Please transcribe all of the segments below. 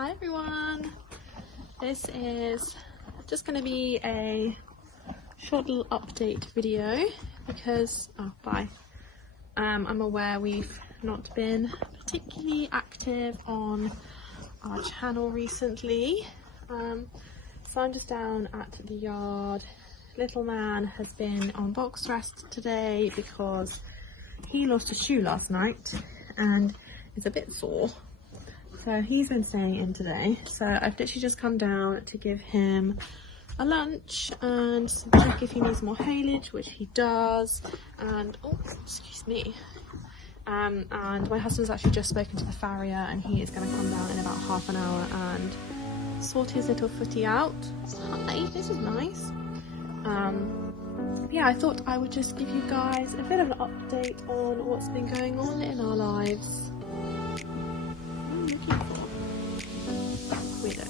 Hi everyone, this is just going to be a short little update video because I'm aware we've not been particularly active on our channel recently, so I'm just down at the yard. Little man has been on box rest today because he lost a shoe last night and is a bit sore. So he's been staying in today. So I've literally just come down to give him a lunch and check if he needs more haylage, which he does. And oh, excuse me. And my husband's actually just spoken to the farrier, and he is going to come down in about half an hour and sort his little footy out. Hi, this is nice. Yeah, I thought I would just give you guys a bit of an update on what's been going on in our lives. Widow.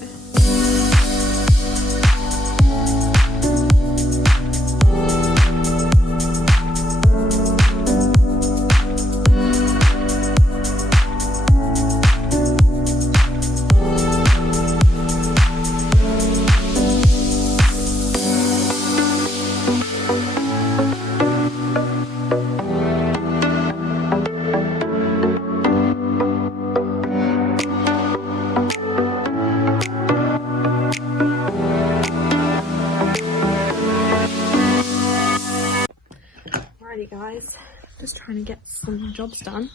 Guys, just trying to get some jobs done.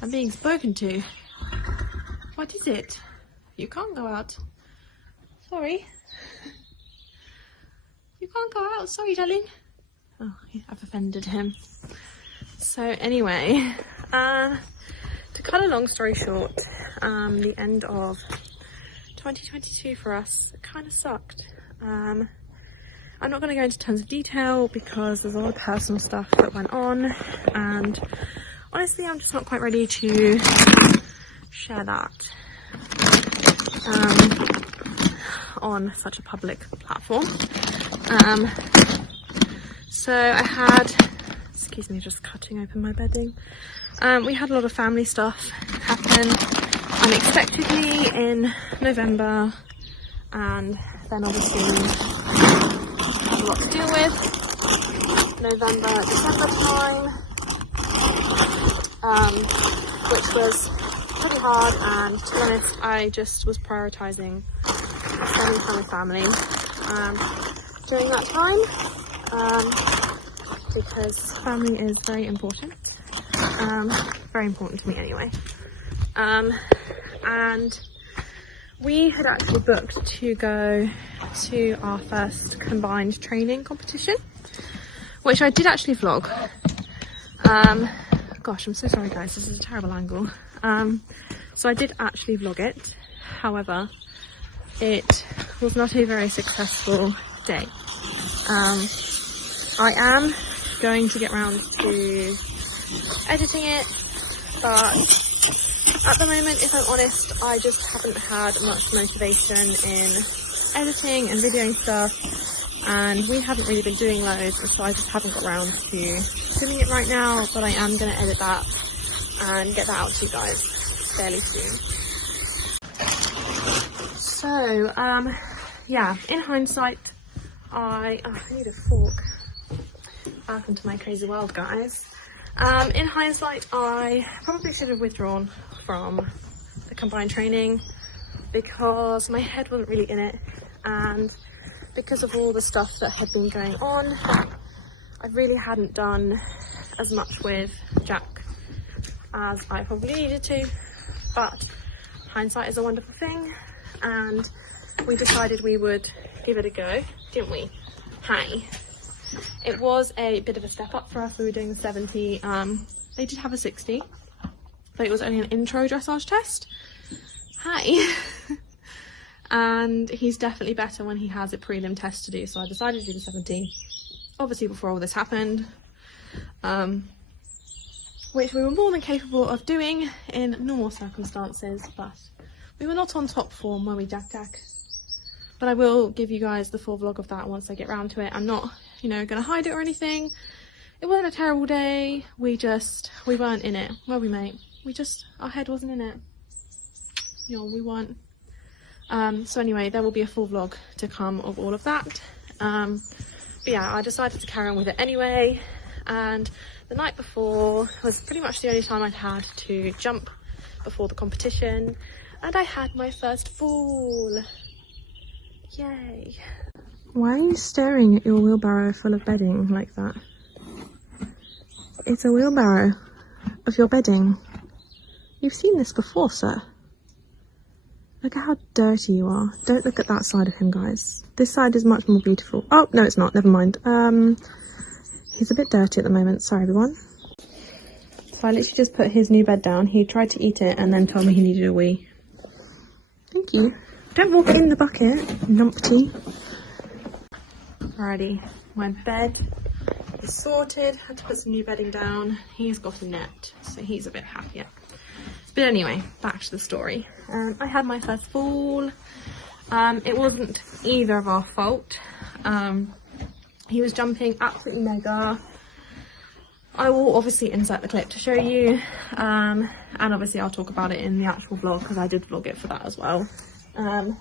I'm being spoken to. What is it? You can't go out. Sorry. You can't go out. Sorry, darling. Oh, I've offended him. So anyway, to cut a long story short, the end of 2022 for us kind of sucked. I'm not going to go into tons of detail because there's a lot of personal stuff that went on, and honestly I'm just not quite ready to share that on such a public platform. So I had, excuse me, just cutting open my bedding. We had a lot of family stuff happen unexpectedly in November, and then obviously a lot to deal with November, December time, which was pretty hard, and to be honest I just was prioritising spending time with family during that time, because family is very important to me anyway, and we had actually booked to go to our first combined training competition, which I did actually vlog. Gosh, I'm so sorry guys, this is a terrible angle. So I did actually vlog it, however it was not a very successful day. I am going to get round to editing it, but at the moment, if I'm honest, I just haven't had much motivation in editing and videoing stuff, and we haven't really been doing loads, and so I just haven't got around to filming it right now, but I am going to edit that and get that out to you guys fairly soon. So, yeah, in hindsight, I need a fork. Welcome to my crazy world, guys. In hindsight, I probably should have withdrawn from the combined training because my head wasn't really in it, and because of all the stuff that had been going on, I really hadn't done as much with Jack as I probably needed to. But hindsight is a wonderful thing, and we decided we would give it a go, didn't we? Hey. It was a bit of a step up for us. We were doing 70. They did have a 60, but it was only an intro dressage test. Hi. And he's definitely better when he has a prelim test to do, so I decided to do the 70, obviously before all this happened, which we were more than capable of doing in normal circumstances, but we were not on top form, were we, Jack? But I will give you guys the full vlog of that once I get round to it. I'm not, you know, gonna hide it or anything. It wasn't a terrible day. We weren't in it, were we, mate? Our head wasn't in it. You know, we weren't So anyway, there will be a full vlog to come of all of that. But yeah, I decided to carry on with it anyway, and the night before was pretty much the only time I'd had to jump before the competition, and I had my first fall. Yay. Why are you staring at your wheelbarrow full of bedding like that? It's a wheelbarrow of your bedding. You've seen this before, sir. Look at how dirty you are. Don't look at that side of him, guys. This side is much more beautiful. Oh, no, it's not. Never mind. He's a bit dirty at the moment. Sorry, everyone. So I literally just put his new bed down. He tried to eat it and then told me he needed a wee. Thank you. Don't walk in the bucket, numpty. Alrighty, my bed is sorted. Had to put some new bedding down. He's got a net, so he's a bit happier. But anyway, back to the story. I had my first fall. It wasn't either of our fault. He was jumping absolutely mega. I will obviously insert the clip to show you, and obviously I'll talk about it in the actual vlog because I did vlog it for that as well. But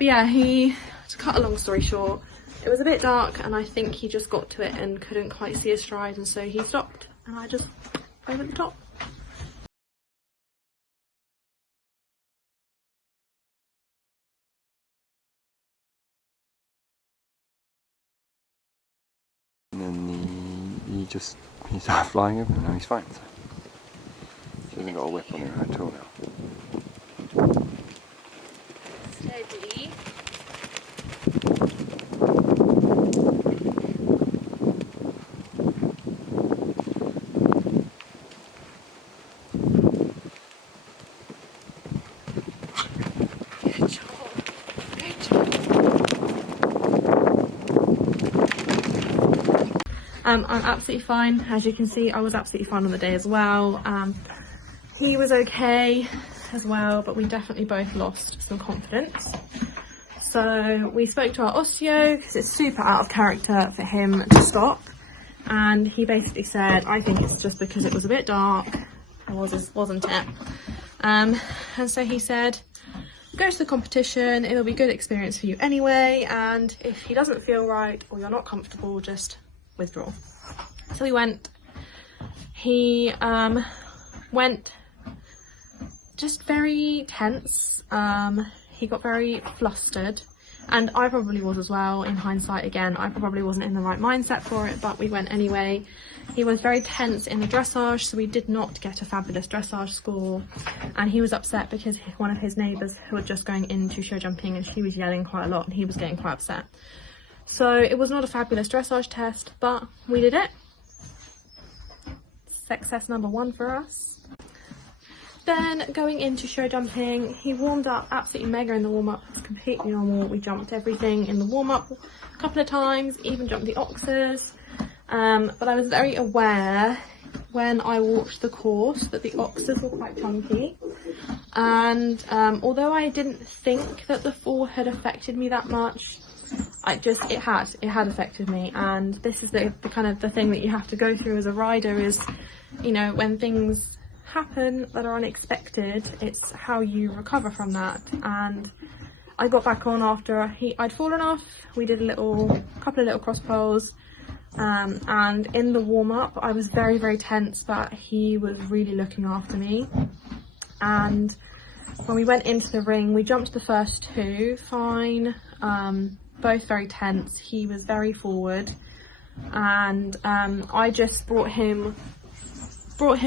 yeah, to cut a long story short, it was a bit dark and I think he just got to it and couldn't quite see his stride, and so he stopped and I just over the top. And then he started flying over and now he's fine. So he hasn't got a whip on him at all now. Steady. Good job. Good job. I'm absolutely fine. As you can see, I was absolutely fine on the day as well. He was okay as well, but we definitely both lost some confidence. So we spoke to our osteo because it's super out of character for him to stop, and he basically said, I think it's just because it was a bit dark. It wasn't it? And so he said, go to the competition, it'll be a good experience for you anyway, and if he doesn't feel right or you're not comfortable, just withdraw. So we went. He went just very tense. He got very flustered, and I probably was as well. In hindsight, again, I probably wasn't in the right mindset for it, but we went anyway. He was very tense in the dressage, so we did not get a fabulous dressage score, and he was upset because one of his neighbours who were just going into show jumping, and she was yelling quite a lot and he was getting quite upset. So it was not a fabulous dressage test, but we did it. Success number 1 for us. Then going into show jumping, he warmed up absolutely mega in the warm-up. It's completely normal. We jumped everything in the warm-up a couple of times, even jumped the oxes. But I was very aware when I walked the course that the oxes were quite funky. And although I didn't think that the fall had affected me that much, it had affected me. And this is the kind of the thing that you have to go through as a rider is, you know, when things happen that are unexpected, it's how you recover from that. And I got back on after I'd fallen off. We did a couple of little cross poles, and in the warm-up I was very, very tense, but he was really looking after me. And when we went into the ring, we jumped the first 2 fine, both very tense. He was very forward, and I just brought him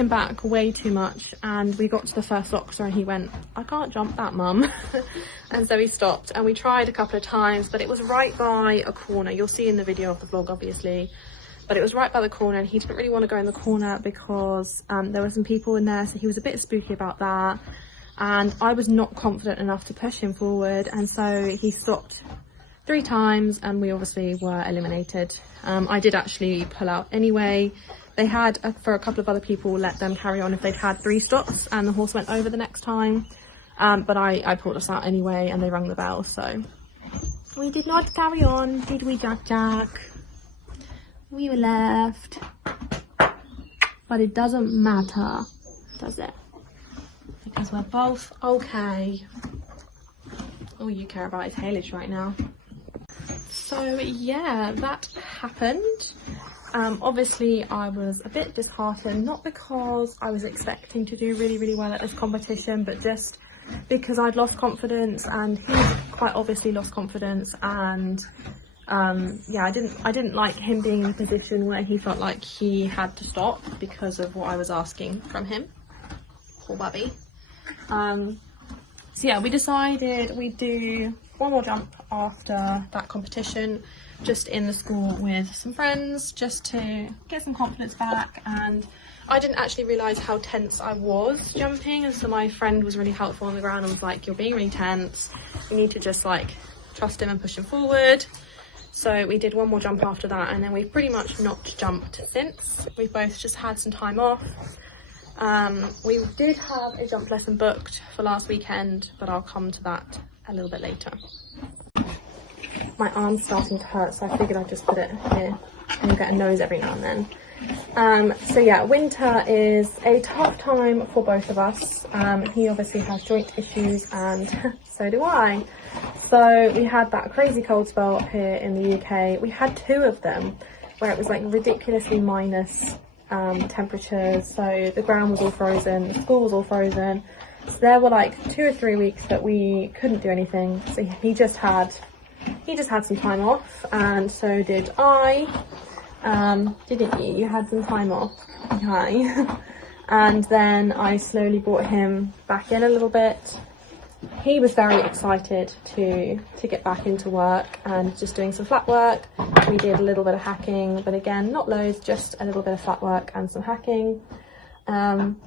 back way too much, and we got to the first oxer and he went, I can't jump that, mum. And so he stopped, and we tried a couple of times, but it was right by a corner. You'll see in the video of the vlog, obviously, but it was right by the corner, and he didn't really want to go in the corner because there were some people in there, so he was a bit spooky about that, and I was not confident enough to push him forward, and so he stopped 3 times and we obviously were eliminated. I did actually pull out anyway. They had, for a couple of other people, let them carry on if they'd had 3 stops and the horse went over the next time. But I pulled us out anyway, and they rang the bell, so we did not carry on, did we, Jack Jack? We were left. But it doesn't matter, does it? Because we're both okay. all you care about is haylage right now. So yeah, that happened. Obviously I was a bit disheartened, not because I was expecting to do really well at this competition, but just because I'd lost confidence, and he's quite obviously lost confidence, and yeah, I didn't like him being in a position where he felt like he had to stop because of what I was asking from him. Poor Bubby. So yeah, we decided we'd do one more jump after that competition, just in the school with some friends, just to get some confidence back. And I didn't actually realise how tense I was jumping, and so my friend was really helpful on the ground and was like, you're being really tense, you need to just like trust him and push him forward. So we did one more jump after that, and then we've pretty much not jumped since. We've both just had some time off. We did have a jump lesson booked for last weekend, but I'll come to that a little bit later. My arm's starting to hurt, so I figured I'd just put it here and get a nose every now and then. So yeah, winter is a tough time for both of us. He obviously has joint issues, and so do I. So we had that crazy cold spell up here in the UK. We had 2 of them where it was like ridiculously minus temperatures, so the ground was all frozen, the school was all frozen. So there were like 2 or 3 weeks that we couldn't do anything. So he just had some time off, and so did I. Didn't you? You had some time off. Okay. And then I slowly brought him back in a little bit. He was very excited to get back into work and just doing some flat work. We did a little bit of hacking, but again, not loads, just a little bit of flat work and some hacking. And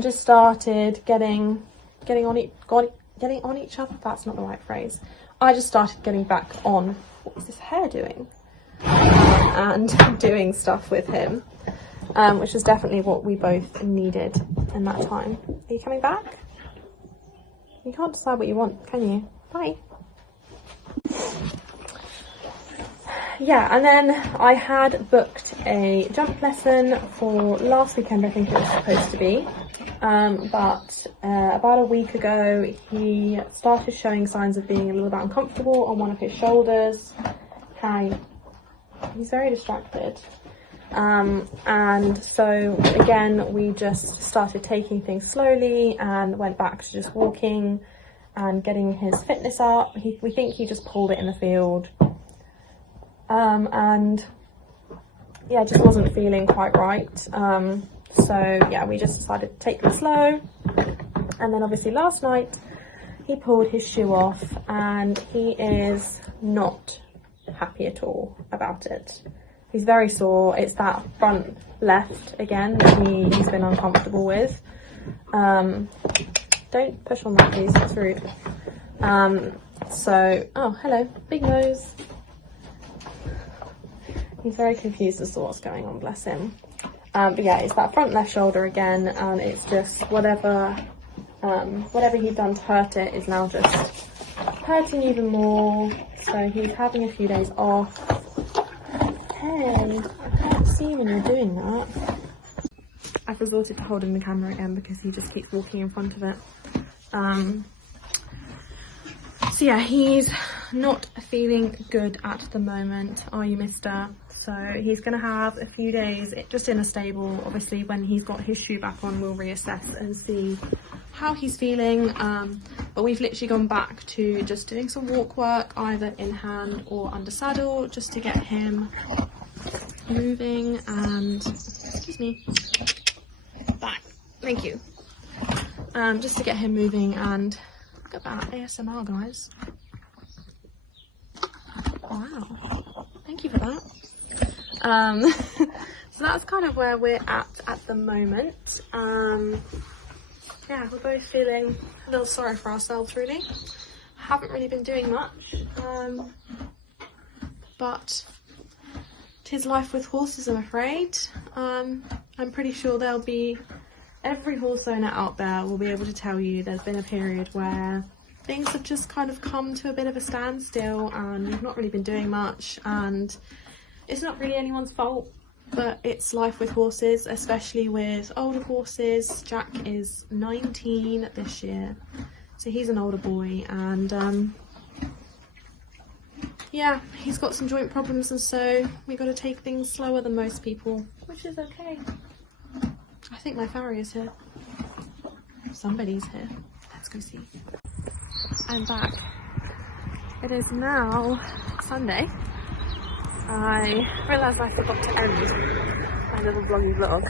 just started getting on each other. That's not the right phrase. I just started getting back on. What was this hair doing? And doing stuff with him, which was definitely what we both needed in that time. Are you coming back? You can't decide what you want, can you? Bye. Yeah, and then I had booked a jump lesson for last weekend, I think it was supposed to be. But about a week ago, he started showing signs of being a little bit uncomfortable on one of his shoulders. Hi. He's very distracted. And so again, we just started taking things slowly and went back to just walking and getting his fitness up. We think he just pulled it in the field. And yeah, just wasn't feeling quite right. So yeah, we just decided to take it slow. And then obviously last night he pulled his shoe off, and he is not happy at all about it. He's very sore. It's that front left again that he's been uncomfortable with. Don't push on that, please, it's rude. Oh, hello, big nose. He's very confused as to what's going on, bless him. But yeah, it's that front left shoulder again, and it's just whatever he'd done to hurt it is now just hurting even more. So he's having a few days off. Hey, I can't see when you're doing that. I've resorted to holding the camera again because he just keeps walking in front of it. So yeah, he's not feeling good at the moment, are you, mister? So he's going to have a few days just in a stable. Obviously, when he's got his shoe back on, we'll reassess and see how he's feeling. But we've literally gone back to just doing some walk work, either in hand or under saddle, just to get him moving and, excuse me, back, thank you. Just to get him moving, and look at that ASMR, guys. Wow, thank you for that. So that's kind of where we're at the moment. Yeah, we're both feeling a little sorry for ourselves, really. Haven't really been doing much, but 'tis life with horses, I'm afraid. I'm pretty sure there'll be, every horse owner out there will be able to tell you there's been a period where things have just kind of come to a bit of a standstill and we've not really been doing much, and it's not really anyone's fault, but it's life with horses, especially with older horses. Jack is 19 this year, So he's an older boy, and yeah, he's got some joint problems, and so we got to take things slower than most people, which is okay. I think my farrier's here. Somebody's here. Let's go see. I'm back. It is now Sunday. I realised I forgot to end my little vloggy vlog.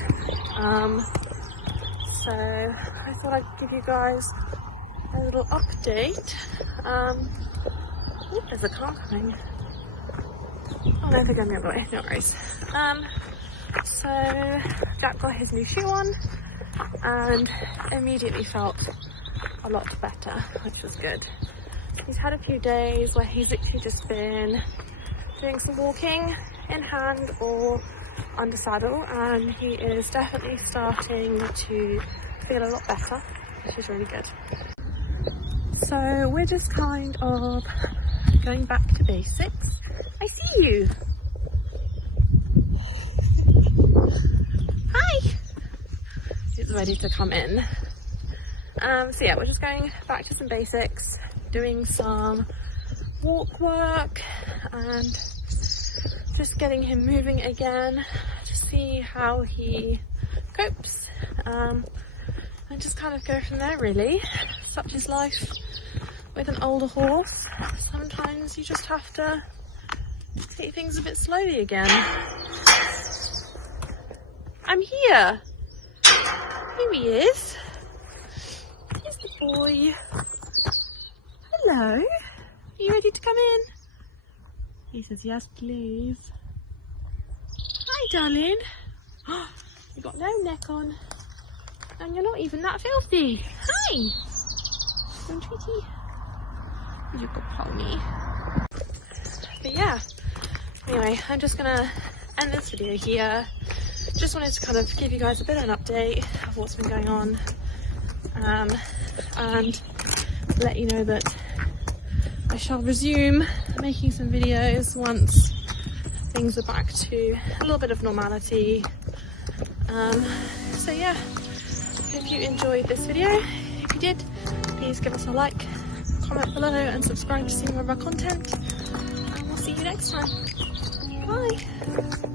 So I thought I'd give you guys a little update. Ooh, there's a car coming. Oh no, they're going the other way, no worries. So Jack got his new shoe on and immediately felt a lot better, which was good. He's had a few days where he's literally just been doing some walking in hand or under saddle, and he is definitely starting to feel a lot better, which is really good. So we're just kind of going back to basics. I see you. Hi. He's ready to come in. So yeah, we're just going back to some basics, doing some walk work and just getting him moving again to see how he copes, and just kind of go from there really. Such is life with an older horse. Sometimes you just have to take things a bit slowly again. I'm here. Here he is. Here's the boy. Hello. Are you ready to come in? He says yes, please. Hi, darling. You got no neck on, and you're not even that filthy. Hi. Don't treaty. You good pony. But yeah. Anyway, I'm just gonna end this video here. Just wanted to kind of give you guys a bit of an update of what's been going on, and let you know that I shall resume making some videos once things are back to a little bit of normality. So yeah, hope you enjoyed this video. If you did, please give us a like, comment below and subscribe to see more of our content, and we'll see you next time. Bye.